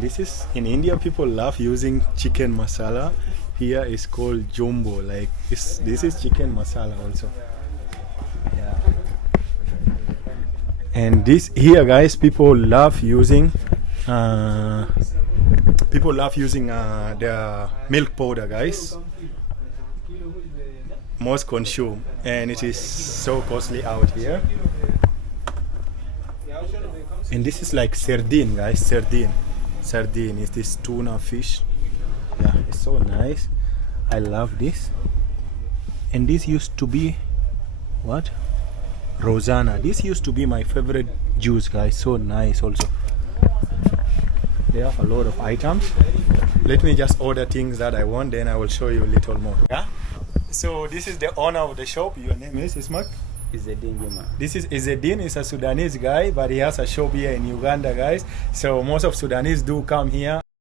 And this is in India, people love using chicken masala. Here is called jumbo. Like this is chicken masala also. Yeah. And this here, guys, people love using the milk powder, guys. Most consume, and it is so costly out here. And this is like sardine, guys. Sardine is this tuna fish. Yeah, it's so nice. I love this. And this used to be what? Rosanna. This used to be my favorite juice, guys. So nice also. They have a lot of items. Let me just order things that I want, then I will show you a little more. Yeah. So this is the owner of the shop. Your name is Ismak? This is Izzedin. He's a Sudanese guy, but he has a shop here in Uganda, guys. So most of Sudanese do come here.